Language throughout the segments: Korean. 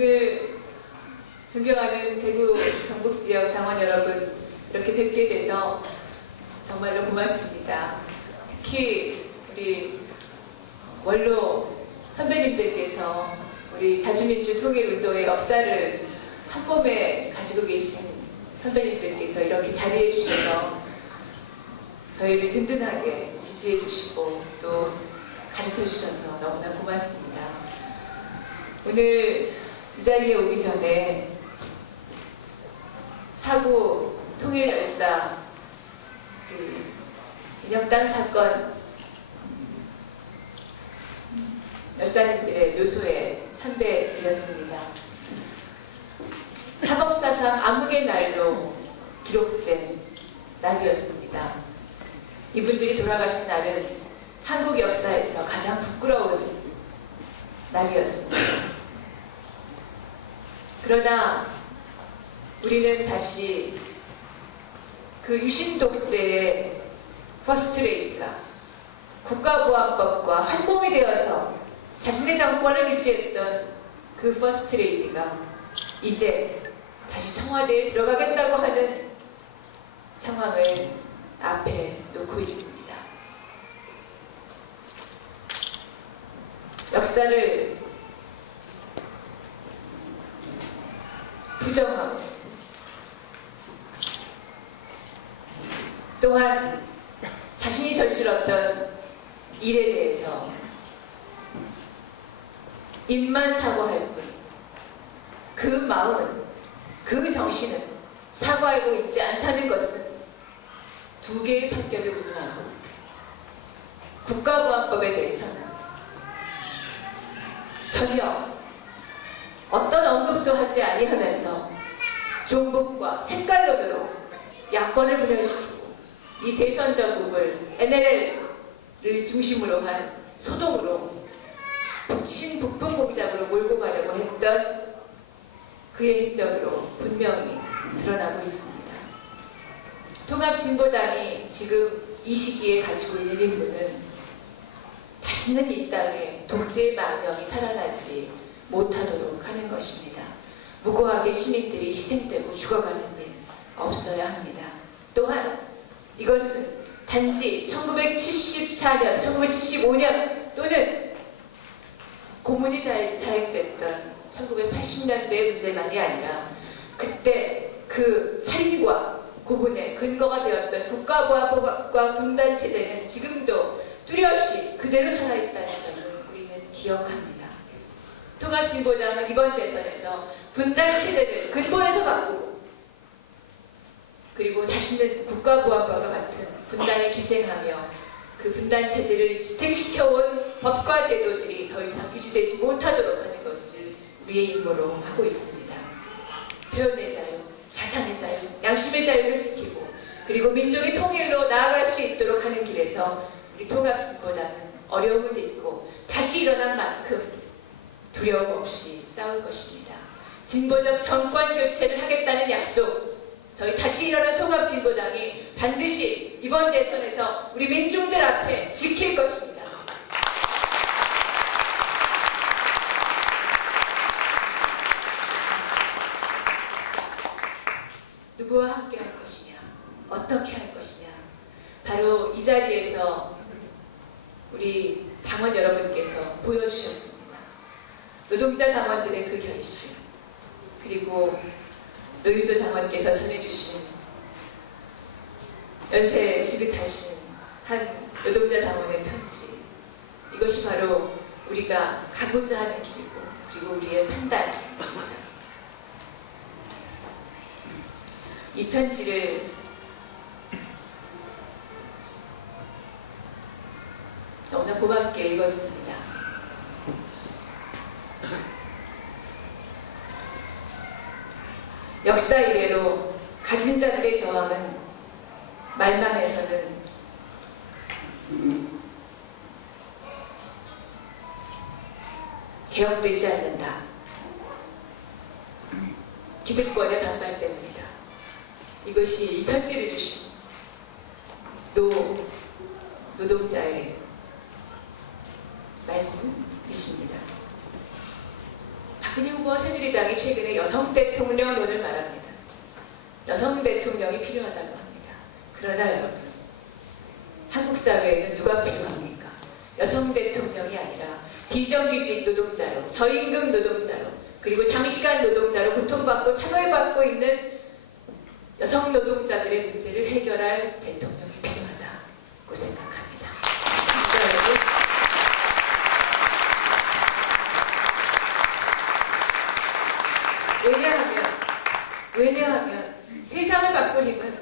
오늘 존경하는 대구 경북 지역 당원 여러분, 이렇게 뵙게 돼서 정말로 고맙습니다. 특히 우리 원로 선배님들께서 우리 자주민주 통일운동의 역사를 한 몸에 가지고 계신 선배님들께서 이렇게 자리해 주셔서 저희를 든든하게 지지해 주시고 또 가르쳐 주셔서 너무나 고맙습니다. 오늘 이 자리에 오기 전에 사구 통일열사 인혁당 사건 열사님들의 묘소에 참배드렸습니다. 사법사상 암흑의 날로 기록된 날이었습니다. 이분들이 돌아가신 날은 한국 역사에서 가장 부끄러운 날이었습니다. 그러나 우리는 다시 그 유신 독재의 퍼스트레이드가 국가보안법과 한몸이 되어서 자신의 정권을 유지했던 그 퍼스트레이드가 이제 다시 청와대에 들어가겠다고 하는 상황을 앞에 놓고 있습니다. 역사를 부정하고 또한 자신이 저질렀던 일에 대해서 입만 사과할 뿐 그 마음은, 그 정신은 사과하고 있지 않다는 것은 두 개의 판결을 운운하고 국가보안법에 대해서는 전혀 어떤 언급도 하지 아니하면서 종북과 색깔론으로 야권을 분열시키고 이 대선 전국을 NLL을 중심으로 한 소동으로 북신 북풍 공작으로 몰고 가려고 했던 그의 행적으로 분명히 드러나고 있습니다. 통합진보당이 지금 이 시기에 가지고 있는 임무는 다시는 이 땅에 독재의 망령이 살아나지 못하도록 하는 것입니다. 무고하게 시민들이 희생되고 죽어가는 일 없어야 합니다. 또한 이것은 단지 1974년, 1975년 또는 고문이 자행됐던 1980년대의 문제만이 아니라 그때 그 살인과 고문의 근거가 되었던 국가보안법과 분단체제는 지금도 뚜렷이 그대로 살아있다는 점을 우리는 기억합니다. 통합진보당은 이번 대선에서 분단체제를 근본에서 바꾸고 그리고 다시는 국가보안법과 같은 분단에 기생하며 그 분단체제를 지탱시켜온 법과 제도들이 더 이상 유지되지 못하도록 하는 것을 우리의 임무로 하고 있습니다. 표현의 자유, 사상의 자유, 양심의 자유를 지키고 그리고 민족의 통일로 나아갈 수 있도록 하는 길에서 우리 통합진보당은 어려움을 딛고 다시 일어난 만큼 두려움 없이 싸울 것입니다. 진보적 정권 교체를 하겠다는 약속, 저희 다시 일어난 통합진보당이 반드시 이번 대선에서 우리 민중들 앞에 지킬 것입니다. 누구와 함께 할 것이냐, 어떻게 할 것이냐, 바로 이 자리에서 우리 당원 여러분께서 보여주셨습니다. 노동자 당원들의 그 결심, 그리고 노유조 당원께서 전해주신 연세 지긋하신 한 노동자 당원의 편지, 이것이 바로 우리가 가고자 하는 길이고 그리고 우리의 판단입니다. 이 편지를 너무나 고맙게 읽었습니다. 역사 이래로 가진 자들의 저항은 말만 해서는 개혁되지 않는다. 기득권의 반발 때문이다. 이것이 이 편지를 주신 노동자의 말씀이십니다. 박근혜 후보와 새누리당이 최근에 여성 대통령론을 말합니다. 여성 대통령이 필요하다고 합니다. 그러나 여러분, 한국 사회에는 누가 필요합니까? 여성 대통령이 아니라 비정규직 노동자로, 저임금 노동자로, 그리고 장시간 노동자로 고통받고 차별받고 있는 여성 노동자들의 문제를 해결할 대통령이 필요하다고 생각합니다. 맞습니다, 여러분? 왜냐하면 세상을 바꿀 힘은,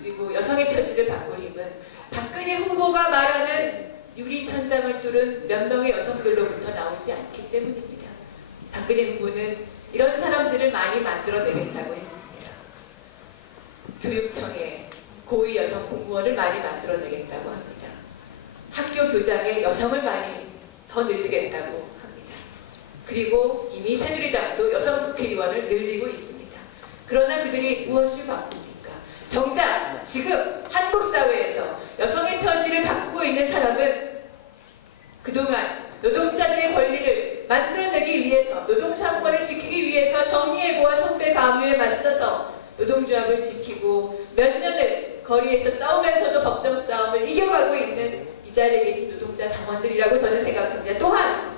그리고 여성의 처지를 바꿀 힘은 박근혜 후보가 말하는 유리천장을 뚫은 몇 명의 여성들로부터 나오지 않기 때문입니다. 박근혜 후보는 이런 사람들을 많이 만들어내겠다고 했습니다. 교육청에 고위 여성 공무원을 많이 만들어내겠다고 합니다. 학교 교장에 여성을 많이 더 늘리겠다고 합니다. 그리고 이미 새누리당도 여성 국회의원을 늘리고 있습니다. 그러나 그들이 무엇을 바꿉니까? 정작 지금 한국 사회에서 여성의 처지를 바꾸고 있는 사람은 그동안 노동자들의 권리를 만들어내기 위해서, 노동사무권을 지키기 위해서 정리해고와 성배감유에 맞서서 노동조합을 지키고 몇 년을 거리에서 싸우면서도 법정 싸움을 이겨가고 있는 이 자리에 계신 노동자 당원들이라고 저는 생각합니다. 또한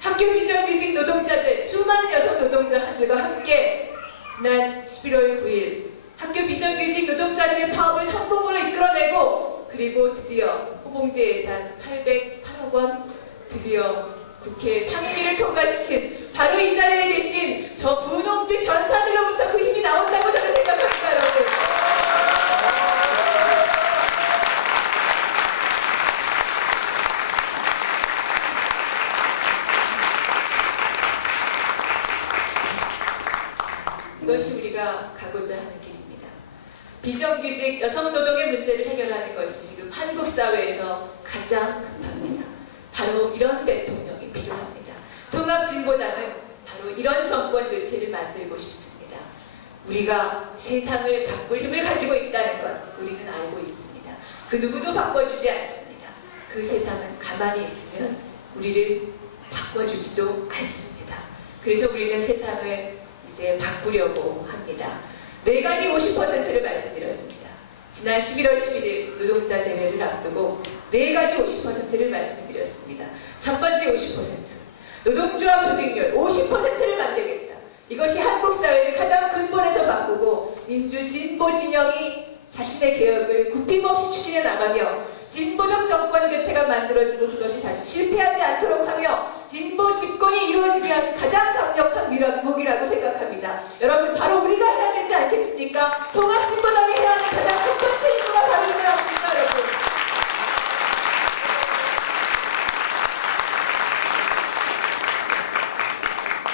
학교 비정규직 노동자들, 수많은 여성 노동자들과 함께 지난 11월 9일 학교 비정규직 노동자들의 파업을 성공으로 이끌어내고, 그리고 드디어 호봉제 예산 808억 원 드디어 국회 상임위를 통과시킨 바로 이 자리에 계신 저 분홍빛 전사들로부터 그 힘이 나온다고 저는 생각합니다, 여러분. 이것이 우리가 가고자 하는 길입니다. 비정규직 여성 노동의 문제를 해결하는 것이 지금 한국 사회에서 가장 급합니다. 바로 이런 대통령이 필요합니다. 통합진보당은 바로 이런 정권 교체를 만들고 싶습니다. 우리가 세상을 바꿀 힘을 가지고 있다는 것 우리는 알고 있습니다. 그 누구도 바꿔주지 않습니다. 그 세상은 가만히 있으면 우리를 바꿔주지도 않습니다. 그래서 우리는 세상을 이제 바꾸려고 합니다. 4가지 50%를 말씀드렸습니다. 지난 11월 11일 노동자 대회를 앞두고 4가지 50%를 말씀드렸습니다. 첫 번째 50%, 노동조합 조직률 50%를 만들겠다. 이것이 한국 사회를 가장 근본에서 바꾸고 민주 진보 진영이 자신의 개혁을 굽힘없이 추진해 나가며 진보적 정권 교체가 만들어지고 그것이 다시 실패하지 않도록 하며 진보 집권이 이루어지게 하는 가장 강력한 무기라고 생각합니다. 여러분, 바로 우리가 해야 되지 않겠습니까? 통합진보당이 해야 하는 가장 첫 번째 임무가 바로 이거랍니다, 여러분.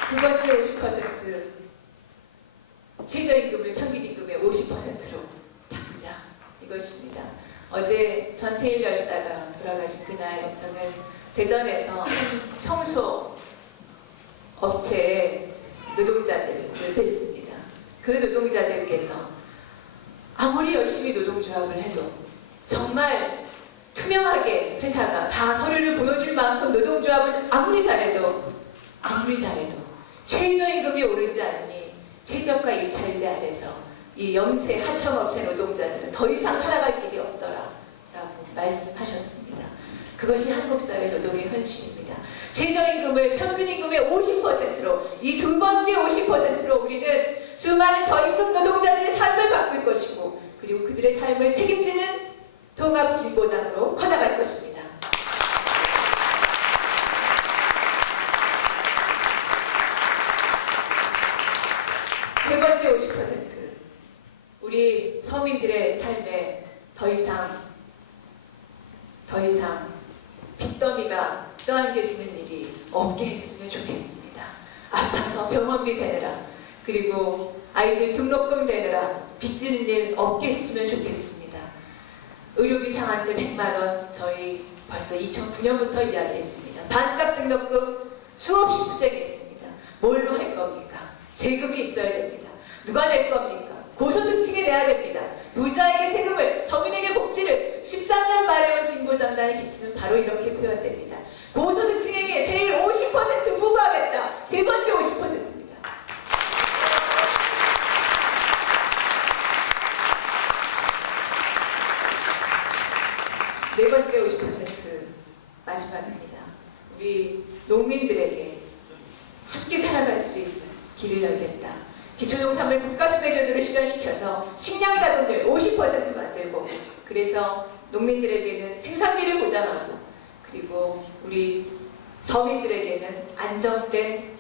두 번째 50%, 최저임금을 평균임금의 50%로 바꾸자, 이것입니다. 어제 전태일 열사가 돌아가신 그날 저는 대전에서 청소 업체의 노동자들을 뵀습니다. 그 노동자들께서 아무리 열심히 노동조합을 해도 정말 투명하게 회사가 다 서류를 보여줄 만큼 노동조합을 아무리 잘해도 최저임금이 오르지 않으니 최저가 입찰제 아래서 이 영세 하청업체 노동자들은 더 이상 살아갈 길이 없더라 라고 말씀하셨습니다. 그것이 한국사회 노동의 현실입니다. 최저임금을 평균임금의 50%로, 이 두 번째 50%로 우리는 수많은 저임금 노동자들의 삶을 바꿀 것이고, 그리고 그들의 삶을 책임지는 통합진보당으로 커나갈 것입니다. 세 번째 50%, 우리 서민들의 삶에 더 이상 빚더미가 떠안겨지는 일이 없게 했으면 좋겠습니다. 아파서 병원비 대느라, 그리고 아이들 등록금 대느라 빚지는 일 없게 했으면 좋겠습니다. 의료비 상한제 100만원 저희 벌써 2009년부터 이야기했습니다. 반값 등록금 수없이 투쟁했습니다. 뭘로 할 겁니까? 세금이 있어야 됩니다. 누가 낼 겁니까? 고소득층에 내야 됩니다. 부자에게 세금을, 서민에게 복지를 13년 말해온 진보정당의 기치는 바로 이렇게 표현됩니다. 고소득층에게 세율 50% 부과하겠다. 세 번째 50%. 길을 열겠다. 기초농산물 국가수배제도를 실현시켜서 식량 자금률 50% 만들고, 그래서 농민들에게는 생산비를 보장하고, 그리고 우리 서민들에게는 안정된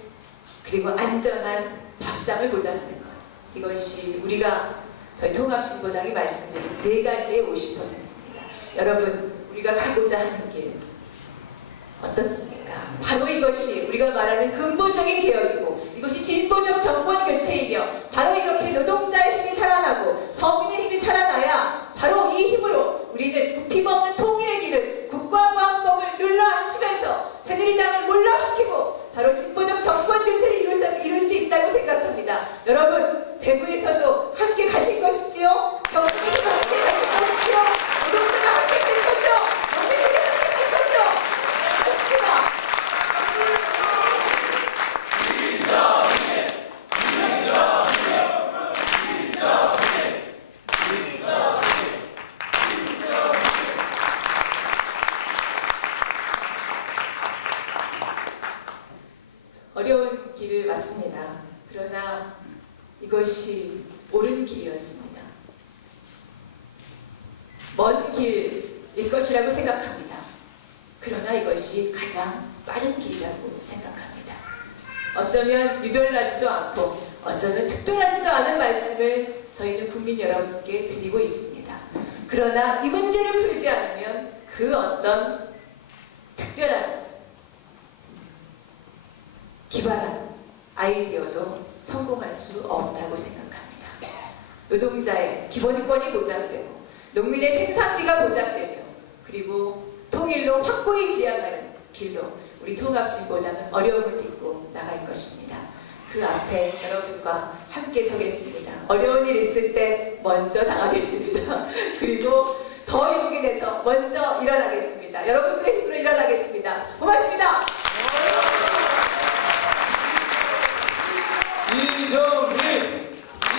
그리고 안전한 밥상을 보장하는 것. 이것이 우리가 저희 통합진보당이 말씀드린 4가지의 50%입니다. 여러분, 우리가 가고자 하는 길 어떻습니까? 바로 이것이 우리가 말하는 근본적인 개혁이고, 이것이 진보적 정권 교체이며, 바로 이렇게 노동자의 힘이 살아나고 서민의 힘이 살아나야 바로 이 힘으로 우리는 부피없는 통일의 길을, 국가과학법을 눌러앉히면서 새누리당을 몰락시키고 바로 진보적 정권 교체를 이룰 수 있다고 생각합니다. 여러분, 대구에서도 함께 가실 것이지요? 경북에서도 함께 가실 것이지요? 노동자가 함께 될 거죠? 농민들이 함께 될 거죠? 좋습니다. 어려운 길을 왔습니다. 그러나 이것이 옳은 길이었습니다. 먼 길일 것이라고 생각합니다. 그러나 이것이 가장 빠른 길이라고 생각합니다. 어쩌면 유별나지도 않고 어쩌면 특별하지도 않은 말씀을 저희는 국민 여러분께 드리고 있습니다. 그러나 이 문제를 풀지 않으면 그 어떤 특별한 기발한 아이디어도 성공할 수 없다고 생각합니다. 노동자의 기본권이 보장되고 농민의 생산비가 보장되며, 그리고 통일로 확고히 지향하는 길로 우리 통합진보당은 어려움을 딛고 나갈 것입니다. 그 앞에 여러분과 함께 서겠습니다. 어려운 일 있을 때 먼저 나가겠습니다. 그리고 더 용기 내서 먼저 일어나겠습니다. 여러분들의 힘으로 일어나겠습니다. 고맙습니다.